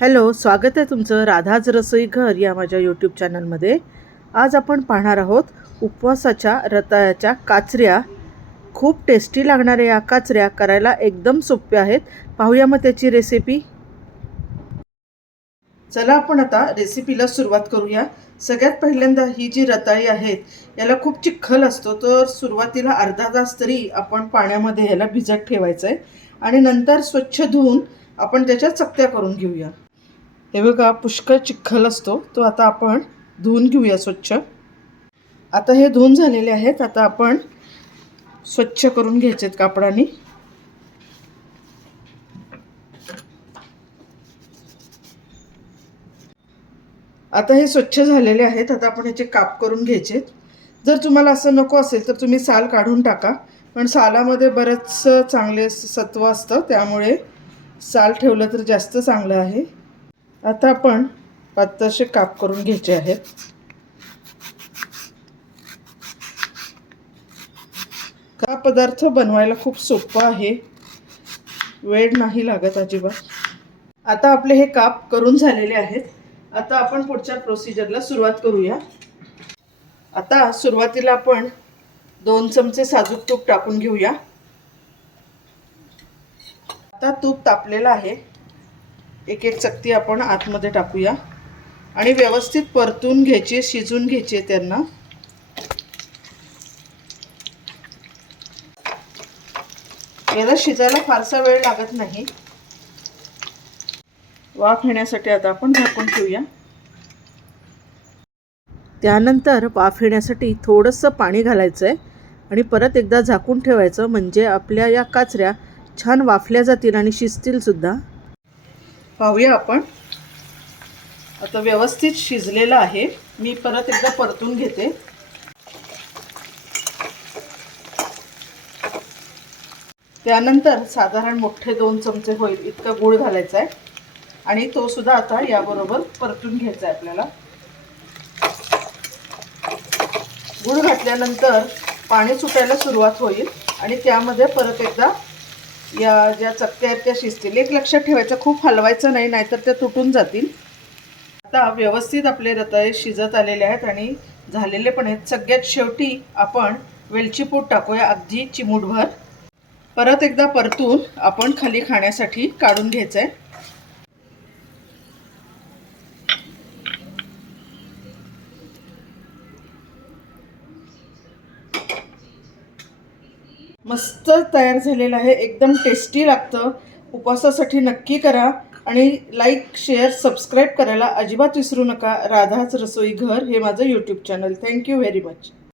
Hello स्वागत आहे तुमचं राधाज रसोई घर या माझ्या यूट्यूब चॅनलमध्ये आज आपण पाहणार आहोत उपवासाच्या रताळ्याच्या काचऱ्या. खूप टेस्टी लागणाऱ्या या काचऱ्या करायला एकदम सोप्या आहेत. पाहूया मग त्याची रेसिपी चला आपण आता रेसिपीला सुरुवात करूया. सगळ्यात पहिल्यांदा ही जी रताळी आहेत याला खूप चिखल असतो तर सुरुवातीला अर्धा तास तरी आपण पाण्यामध्ये ह्याला भिजत ठेवायचं आहे आणि नंतर स्वच्छ धुवून आपण त्याच्या चकत्या करून घेऊया. हे बघा पुष्कळ चिखल असतो. तो आता आपण धुवून घेऊया स्वच्छ. आता हे धुवून झालेले आहेत. आता आपण स्वच्छ करून घ्यायचे आहेत कापडाने. आता हे स्वच्छ झालेले आहेत. आता आपण ह्याचे काप करून घ्यायचे जर तुम्हाला असं नको असेल तर तुम्ही साल काढून टाका. पण सालामध्ये बरंच चांगले सत्व असतं. त्यामुळे साल ठेवलं तर जास्त चांगलं आहे. आता आपण पातळशे काप करून घ्यायचे आहेत. हा पदार्थ बनवायला खूप सोपा आहे. वेळ नाही लागत अजिबात. आता आपले हे काप करून झालेले आहेत. आता आपण पुढच्या प्रोसिजरला सुरुवात करूया. आता सुरुवातीला आपण दोन चमचे साजूक तूप टाकून घेऊया. आता तूप तापलेलं आहे. एक एक चकती आपण आतमध्ये टाकूया. आणि व्यवस्थित परतून घ्यायची शिजून घ्यायची त्यांना. याला शिजायला फारसा वेळ लागत नाही. वाफ येण्यासाठी आता आपण झाकून ठेवूया. त्यानंतर वाफ येण्यासाठी थोडंसं पाणी घालायचं आहे आणि परत एकदा झाकून ठेवायचं म्हणजे आपल्या या काचऱ्या छान वाफल्या जातील आणि शिजतील सुद्धा. पाहूया आपण. आता व्यवस्थित शिजलेलं आहे. मी परत एकदा परतून घेते. त्यानंतर साधारण मोठे दोन चमचे होईल इतका गूळ घालायचा आहे. आणि तो सुद्धा आता याबरोबर परतून घ्यायचा आहे आपल्याला. गूळ घातल्यानंतर पाणी सुटायला सुरुवात होईल आणि त्यामध्ये परत एकदा या ज्या चकत्या आहेत त्या शिजतील एक लक्षात ठेवायचं खूप हलवायचं नाही नाहीतर त्या तुटून जातील. आता व्यवस्थित आपले रताळे शिजत आलेले आहेत आणि झालेले पण आहेत. सगळ्यात शेवटी आपण वेलची पूड टाकूया अगदी चिमूटभर. परत एकदा परतून आपण खाली खाण्यासाठी काढून घ्यायचं आहे मस्त तयार झालेलं आहे. एकदम टेस्टी लागतं. उपवासासाठी नक्की करा आणि लाईक शेअर सबस्क्राईब करायला अजिबात विसरू नका. राधाच रसोई घर हे माझं YouTube channel thank you very much